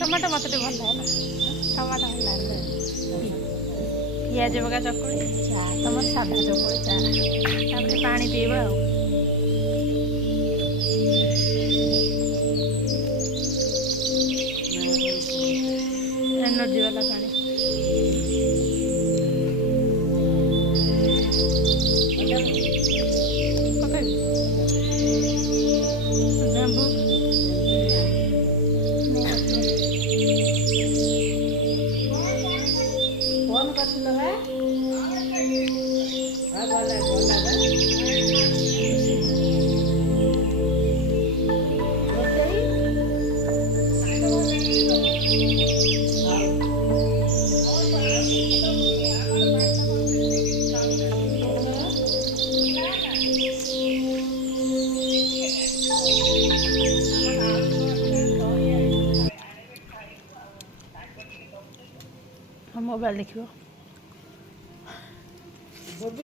Tomato मत भल लगे टमाटो भल लगे पिज पका चकुड़ी चा तुम सादा चकुड़ी चा पानी पीब एनर्जी वाला पानी फोन कर मोबाइल देखियो।